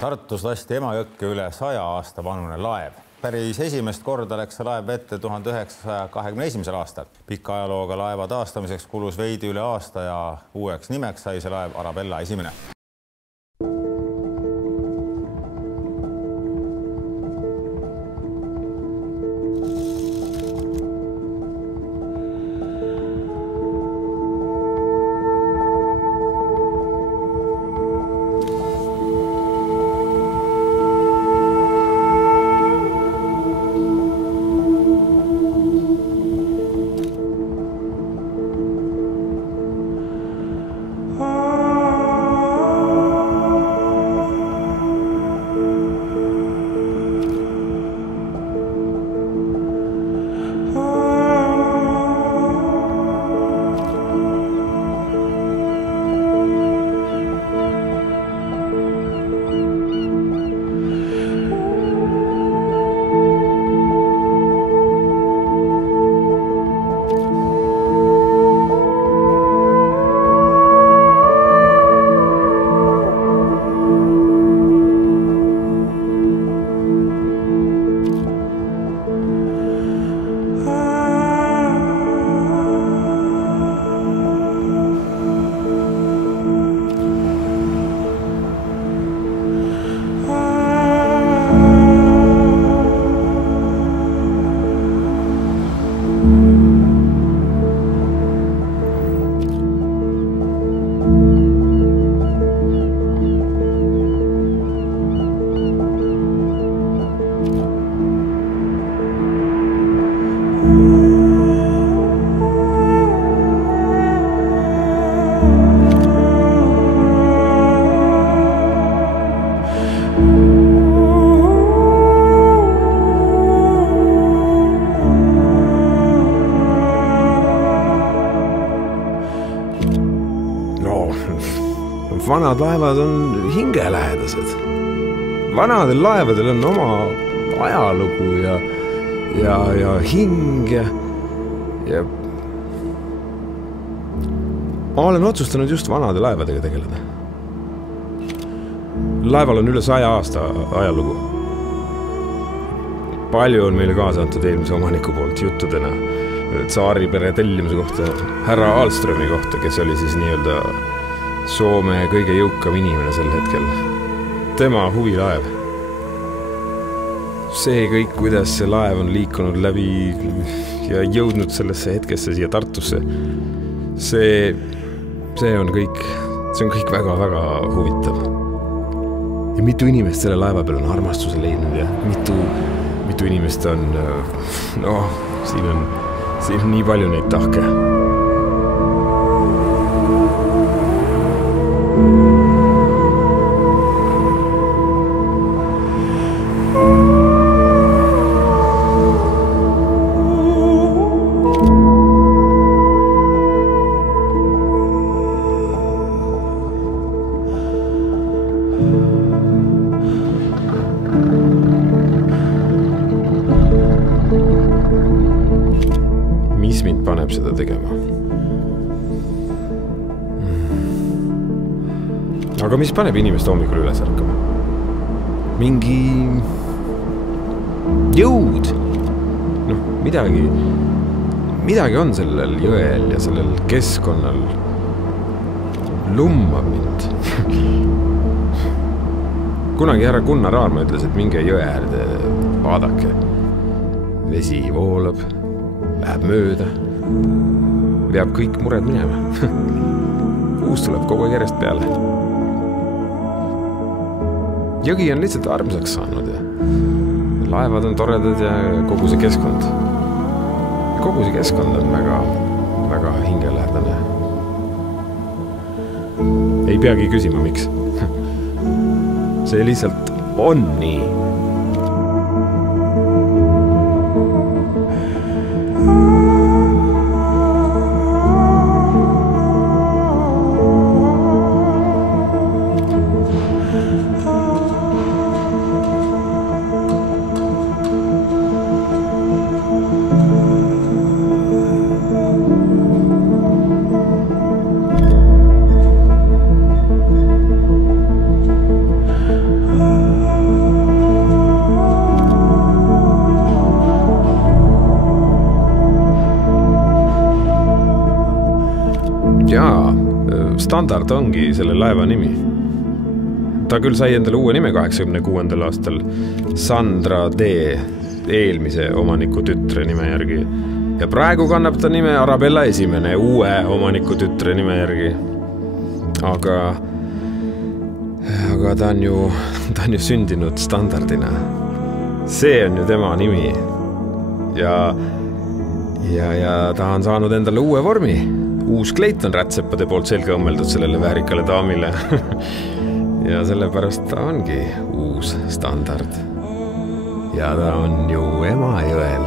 Tartus lasti Emajõkke üle 100 aasta vanune laev. Päris esimest korda läks see laev vette 1921. aastal. Pika ajalooga laeva taastamiseks kulus veidi üle aasta ja uueks nimeks sai see laev Arabella esimene. Vanad laevad on hingelähedased. Vanadel laevadel on oma ajalugu ja hing ja ma olen otsustanud just vanade laevadega tegeleda. Laeval on üle 100 aasta ajalugu. Palju on meile kaasa antud eelmise omaniku poolt juttudena Tsaaripere tellimuse kohta, härra Alströmi kohta, kes oli siis nii-öelda Soome kõige jõukam inimene sel hetkel. Tema huvilaev. See kõik, kuidas see laev on liikunud läbi ja jõudnud sellesse hetkesse siia Tartusse, see on kõik väga-väga huvitav. Ja mitu inimest selle laeva peal on armastuse leidnud ja mitu inimest on, siin on nii palju neid tahke. Mis mind paneb seda tegema? Aga mis paneb inimest hommikul üles ärkama? Mingi jõud. Midagi on sellel jõel ja sellel keskkonnal. Lummab mind. Kunagi härra Gunnar Aarma ütles, et minge jõe äärde vaadake. Vesi voolab, läheb mööda, veab kõik mured minema. Uus tuleb kogu aeg järjest peale. Jõgi on lihtsalt armsaks saanud ja laevad on toredad ja kogu see keskkond. Kogu see keskkond on väga hingelähedane. Ei peagi küsima, miks. See lihtsalt on nii. Standard ongi selle laeva nimi. Ta küll sai endale uue nime 86. aastal Sandra D. eelmise omaniku tütre nime järgi. Ja praegu kannab ta nime Arabella esimene uue omaniku tütre nime järgi. Aga ta on ju sündinud Standardina. See on ju tema nimi. Ja ta on saanud endale uue vormi. Uus kleit on rätsepade poolt selga õmmeldud sellele väärikale daamile. Ja sellepärast ta ongi uus Standard. Ja ta on ju Emajõel.